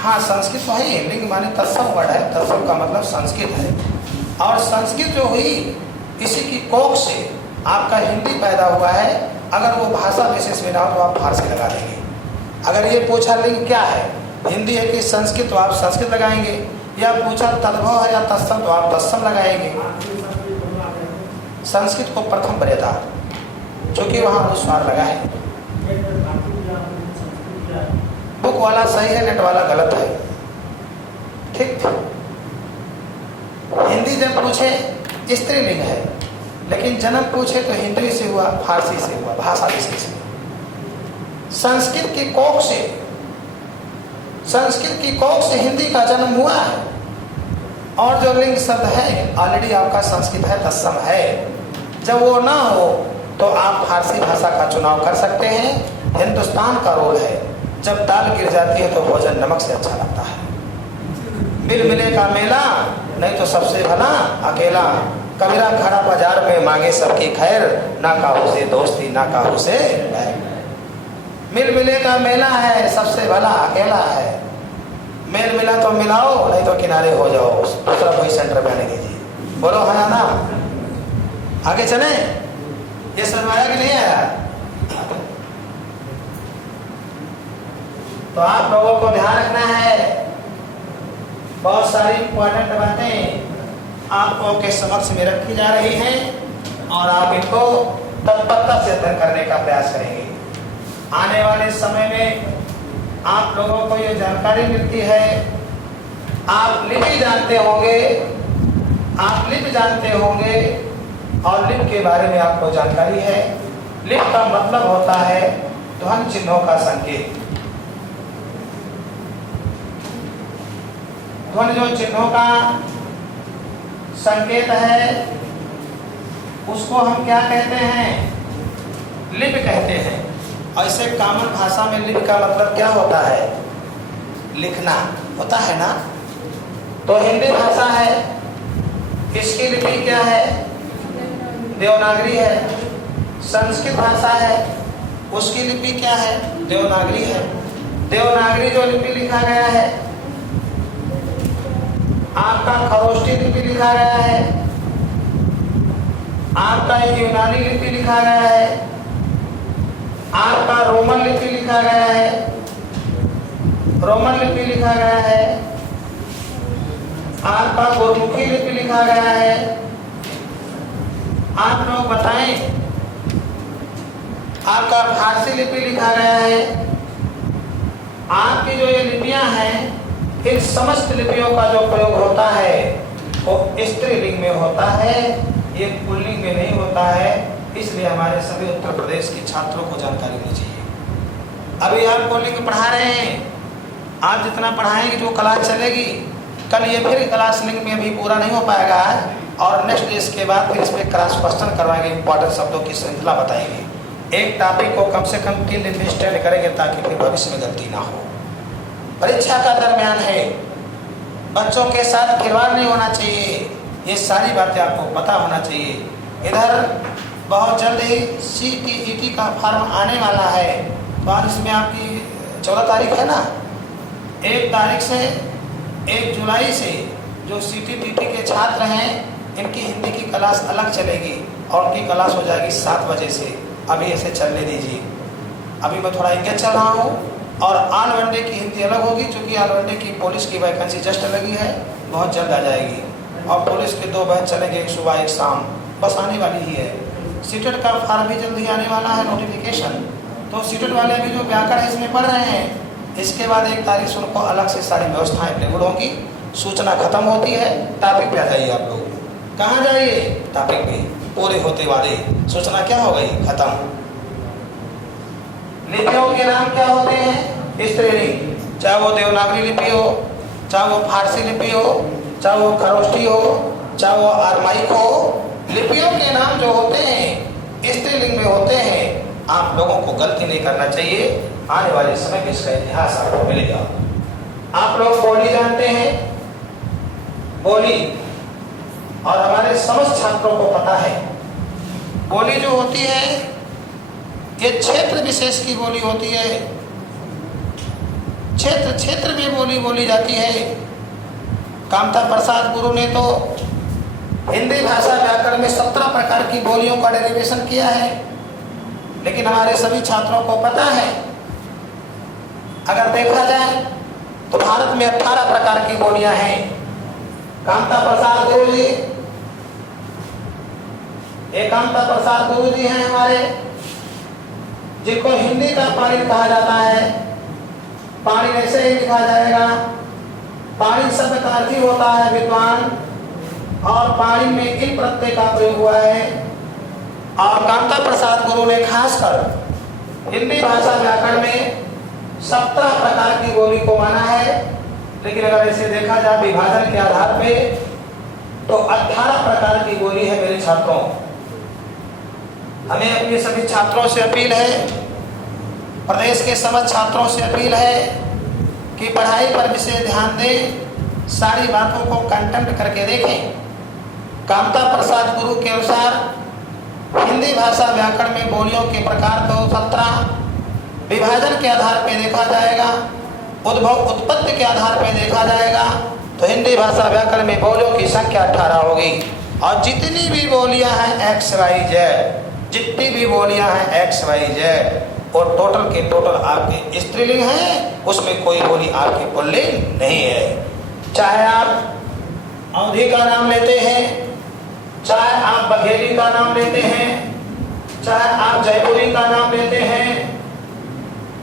हाँ, संस्कृत तो है, लिंग माने तत्सम वर्ड है, तत्सम का मतलब संस्कृत है। और संस्कृत जो हुई इसी की कोख से आपका हिंदी पैदा हुआ है। अगर वो भाषा विशेष में ना हो तो आप फारसी लगा देंगे। अगर ये पूछा लिंग क्या है, हिंदी है कि संस्कृत, तो आप संस्कृत लगाएंगे। या पूछा तद्भव है या तत्सम, तो आप तत्सम लगाएंगे। संस्कृत को प्रथम वरीयता, चूंकि वहाँ अनुस्वार लगा है। बुक वाला सही है, नेट वाला गलत है। ठीक। हिंदी जब पूछे स्त्रीलिंग है, लेकिन जन्म पूछे तो हिंदी से हुआ, फारसी से हुआ, भाषा विशेष में। संस्कृत की कोख से, संस्कृत की कोख से हिंदी का जन्म हुआ है। और जो लिंग शब्द है ऑलरेडी आपका संस्कृत है, तत्सम है। जब वो ना हो तो आप फारसी भाषा का चुनाव कर सकते हैं। हिंदुस्तान का रोल है, जब दाल गिर जाती है तो भोजन नमक से अच्छा लगता है। मिल मिले का मेला, नहीं तो सबसे भला अकेला। कबीरा खड़ा बाजार में मांगे सबकी खैर, ना काहू से दोस्ती ना काहू से बैर। मिल मिले का मेला है, सबसे भला अकेला है। मेल मिला तो मिलाओ, नहीं तो किनारे हो जाओ। दूसरा कोई सेंटर पे आने दीजिए। बोलो है ना, आगे चले। ये समझ आया कि नहीं आया? तो आप लोगों को ध्यान रखना है, बहुत सारी इंपॉर्टेंट बातें आपको के समक्ष में रखी जा रही हैं और आप इनको तत्परता से अध्ययन करने का प्रयास करेंगे। आने वाले समय में आप लोगों को ये जानकारी मिलती है। आप लिपि जानते होंगे, आप लिपि जानते होंगे और लिपि के बारे में आपको जानकारी है। लिपि का मतलब होता है ध्वनि चिन्हों का संकेत। ध्वनि जो चिन्हों का संकेत है उसको हम क्या कहते हैं? लिपि कहते हैं। ऐसे कॉमन भाषा में लिपि का मतलब क्या होता है? लिखना होता है ना। तो हिंदी भाषा है, इसकी लिपि क्या है? देवनागरी है। संस्कृत भाषा है, उसकी लिपि क्या है? देवनागरी है। देवनागरी जो लिपि लिखा गया है, आपका खरोष्टी लिपि लिखा गया है, आपका यूनानी लिपि लिखा गया है, आपका रोमन लिपि लिखा गया है, रोमन लिपि लिखा गया है, आपका गुरमुखी लिपि लिखा गया है। आप लोग बताएं, आपका फारसी लिपि लिखा गया है। आपकी जो ये लिपियां हैं, इन समस्त लिपियों का जो प्रयोग होता है वो स्त्रीलिंग में होता है, ये पुल्लिंग में नहीं होता है। इसलिए हमारे सभी उत्तर प्रदेश के छात्रों को जानकारी होनी चाहिए। अभी आपको लिंग पढ़ा रहे हैं, आप जितना पढ़ाएंगे जो क्लास चलेगी, कल ये फिर क्लास लिंग में अभी पूरा नहीं हो पाएगा और नेक्स्ट इसके बाद फिर इस पर क्रॉस क्वेश्चन करवाएंगे, इंपॉर्टेंट शब्दों की श्रृंखला बताएंगे। एक टॉपिक को कम से कम 3 दिन में स्टडी करेंगे ताकि फिर भविष्य में गलती ना हो। परीक्षा का दरमियान है, बच्चों के साथ खिलवाड़ नहीं होना चाहिए। ये सारी बातें आपको पता होना चाहिए। इधर बहुत जल्द ही CTET का फॉर्म आने वाला है। तो आज इसमें आपकी 14 तारीख है ना, 1 तारीख से 1 जुलाई से जो CTET के छात्र हैं, इनकी हिंदी की क्लास अलग चलेगी और उनकी क्लास हो जाएगी 7 बजे से। अभी ऐसे चलने दीजिए। अभी मैं थोड़ा इंगेज चल रहा हूँ। और ऑल वनडे की हिंदी अलग होगी, क्योंकि ऑल वनडे की पुलिस की वैकेंसी जस्ट लगी है, बहुत जल्द आ जाएगी। और पुलिस के 2 बैच चलेंगे, एक सुबह एक शाम, बस आने वाली ही है। सीटेट का फॉर्म भी जल्दी आने वाला है, नोटिफिकेशन। तो सीटेट वाले भी जो व्याकरण इसमें पढ़ रहे हैं, इसके बाद 1 तारीख से उनको अलग से सारी व्यवस्थाएं अवेलेबल होंगी। सूचना खत्म होती है, टॉपिक पे आ जाइए। आप लोग कहाँ जाइए? टॉपिक पे। पूरे होते वाले सूचना क्या हो गई? खत्म। लिपियों के नाम क्या होते हैं? स्त्रीलिंग। चाहे वो देवनागरी लिपि हो, चाहे वो फारसी लिपि हो, चाहे वो खरोष्टी हो, चाहे वो अरमाइक हो, लिपियों के नाम जो होते हैं स्त्रीलिंग में होते हैं। आप लोगों को गलती नहीं करना चाहिए। आने वाले समय में इसका इतिहास आपको मिलेगा। आप लोग बोली जानते हैं, बोली, और हमारे समस्त छात्रों को पता है बोली जो होती है ये क्षेत्र विशेष की बोली होती है। क्षेत्र क्षेत्र में बोली बोली जाती है। कामता प्रसाद गुरु ने तो हिंदी भाषा व्याकरण में 17 प्रकार की बोलियों का डेरिवेशन किया है, लेकिन हमारे सभी छात्रों को पता है, अगर देखा जाए तो भारत में 18 प्रकार की बोलियां हैं। कामता प्रसाद गुरु जी, कामता प्रसाद गुरु जी हैं हमारे, जिनको हिंदी का पाणिनि कहा जाता है। पाणिनि ऐसे ही लिखा जाएगा। पाणिनि शब्द का अर्थ ही होता है विद्वान, और पाणिनि में इल प्रत्यय का प्रयोग हुआ है। और कामता प्रसाद गुरु ने खासकर हिंदी भाषा व्याकरण में 17 प्रकार की बोली को माना है, लेकिन अगर ऐसे देखा जाए विभाजन के आधार पे तो 18 प्रकार की बोली है। मेरे छात्रों, हमें अपने सभी छात्रों से अपील है, प्रदेश के समस्त छात्रों से अपील है कि पढ़ाई पर विशेष ध्यान दें, सारी बातों को कंटेम्प्ट करके देखें। कामता प्रसाद गुरु के अनुसार हिंदी भाषा व्याकरण में बोलियों के प्रकार तो 17, विभाजन के आधार पर देखा जाएगा, उद्भव उत्पत्ति के आधार पर देखा जाएगा तो हिंदी भाषा व्याकरण में बोलियों की संख्या 18 होगी। और जितनी भी बोलियां हैं XYZ, जितनी भी बोलियां हैं XYZ, और टोटल के टोटल आपके स्त्रीलिंग हैं, उसमें कोई बोली आपकी पुल्लिंग नहीं है। चाहे आप अवधी का नाम लेते हैं, चाहे आप बघेली का नाम लेते हैं, चाहे आप जयपुरी का नाम लेते हैं,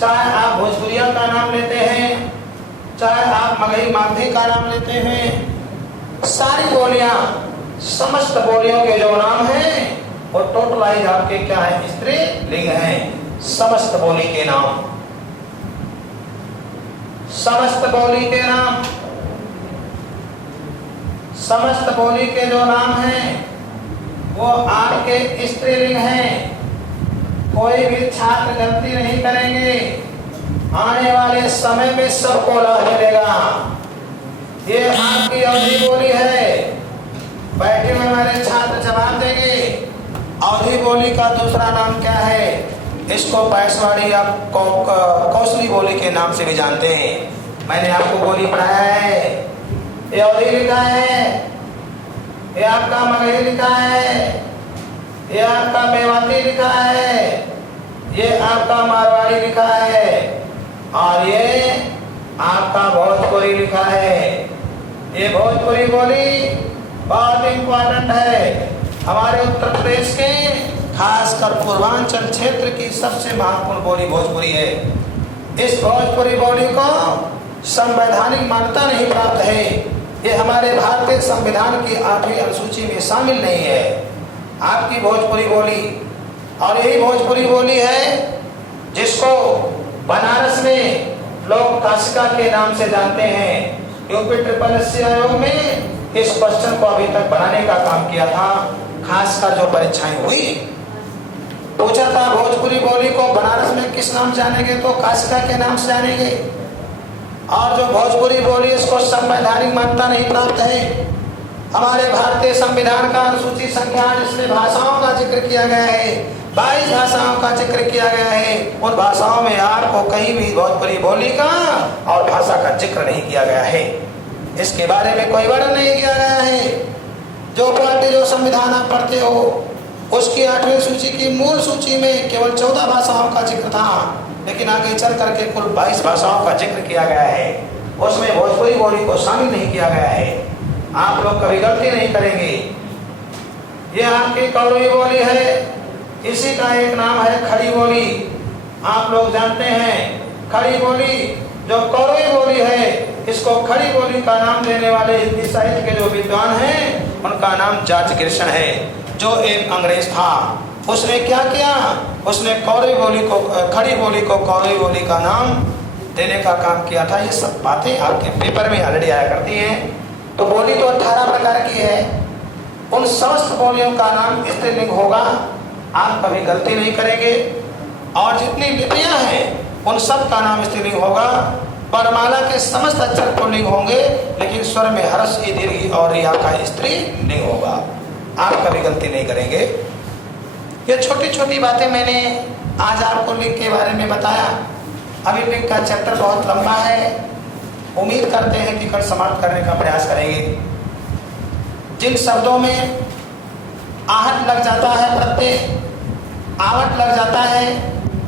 चाहे आप भोजपुरिया का नाम लेते हैं, चाहे आप मगही मागधी का नाम लेते हैं, सारी बोलियां, समस्त बोलियों के जो नाम हैं वो टोटलाइज आपके क्या है, स्त्रीलिंग हैं। समस्त बोली के नाम, समस्त बोली के नाम, समस्त बोली के जो नाम हैं वो आपके स्त्रीलिंग हैं। कोई भी छात्र गलती नहीं करेंगे, आने वाले समय में सबको लाभ मिलेगा। ये आपकी अवधी बोली है। बैठे हुए हमारे छात्र जवाब देंगे। अवधी बोली का दूसरा नाम क्या है? इसको बैसवाड़ी या कौशली बोली के नाम से भी जानते हैं। मैंने आपको बोली पढ़ाया है। ये अवधी लिखा है, ये आपका मगही लिखा है, ये आपका मेवाती लिखा है, ये आपका मारवाड़ी लिखा है, और ये आपका भोजपुरी लिखा है। ये भोजपुरी बोली बहुत इम्पोर्टेंट है। हमारे उत्तर प्रदेश के खासकर पूर्वांचल क्षेत्र की सबसे महत्वपूर्ण बोली भोजपुरी है। इस भोजपुरी बोली को संवैधानिक मान्यता नहीं प्राप्त है। ये हमारे भारतीय संविधान की 8वीं अनुसूची में शामिल नहीं है आपकी भोजपुरी बोली। और यही भोजपुरी बोली है जिसको बनारस में लोग काशिका के नाम से जानते हैं। यूपी SSC आयोग में इस क्वेश्चन को अभी तक बनाने का काम किया था। खासकर जो परीक्षाएं हुई, पूछा था भोजपुरी बोली को बनारस में किस नाम जानेंगे, तो काशिका के नाम से जानेंगे। और जो भोजपुरी बोली इसको संवैधानिक मान्यता नहीं प्राप्त है। हमारे भारतीय संविधान का अनुसूची संख्या जिसमें भाषाओं का जिक्र किया गया है, 22 भाषाओं का जिक्र किया गया है। उन भाषाओं में आपको कहीं भी भोजपुरी बोली का और भाषा का जिक्र नहीं किया गया है। इसके बारे में कोई वर्णन नहीं किया गया है। जो पार्टी जो संविधान आप पढ़ते हो उसकी 8वीं सूची की मूल सूची में केवल 14 भाषाओं का जिक्र था, लेकिन आगे चल करके कुल 22 भाषाओं का जिक्र किया गया है। उसमें भोजपुरी बोली को शामिल नहीं किया गया है। आप लोग कभी गलती नहीं करेंगे। ये आपकी कौरवी बोली है, इसी का एक नाम है खड़ी बोली। आप लोग जानते हैं खड़ी बोली जो कौरवी बोली है, इसको खड़ी बोली का नाम देने वाले हिंदी साहित्य के जो विद्वान हैं उनका नाम जॉर्ज ग्रिशन है, जो एक अंग्रेज था। उसने क्या किया, उसने कौरवी बोली को खड़ी बोली को कौरवी बोली का नाम देने का काम किया था। ये सब बातें आपके पेपर में ऑलरेडी आया करती हैं। तो बोली तो 18 प्रकार की है। उन समस्त बोलियों का नाम स्त्रीलिंग होगा। आप कभी गलती नहीं करेंगे। और जितनी लिपियां हैं उन सब का नाम स्त्रीलिंग होगा। वर्णमाला के समस्त अक्षर पुल्लिंग होंगे, लेकिन स्वर में हर्ष ई दीर्घ और रिया का स्त्रीलिंग होगा। आप कभी गलती नहीं करेंगे। ये छोटी छोटी बातें मैंने आज आपको लिंग के बारे में बताया। अभी लिंग का चैप्टर बहुत लंबा है, उम्मीद करते हैं कि कल समाप्त करने का प्रयास करेंगे। जिन शब्दों में आहट लग जाता है, प्रत्यय आवट लग जाता है,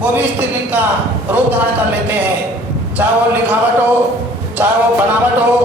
वो भी स्त्रीलिंग का रूप धारण कर लेते हैं। चाहे वो लिखावट हो, चाहे वो बनावट हो,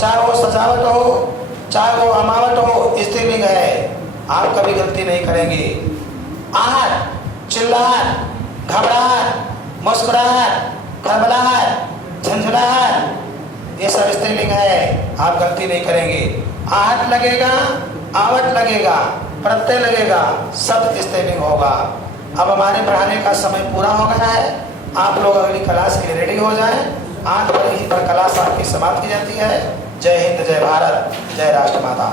चाहे वो सजावट हो, चाहे वो अमावट हो, स्त्रीलिंग है। आप कभी गलती नहीं करेंगे। आहट, चिल्लाहट, घबराहट, मुस्कुराहट, खलबलाहट, झंझनाहट, ये सब स्त्रीलिंग है। आप गलती नहीं करेंगे। आहट लगेगा, आवट लगेगा, प्रत्यय लगेगा, सब स्त्रीलिंग होगा। अब हमारे पढ़ाने का समय पूरा हो गया है। आप लोग अगली क्लास के लिए रेडी हो जाएं। 8 बजे ही पर क्लास आपकी समाप्त की जाती है। जय हिंद, जय भारत, जय राष्ट्र माता।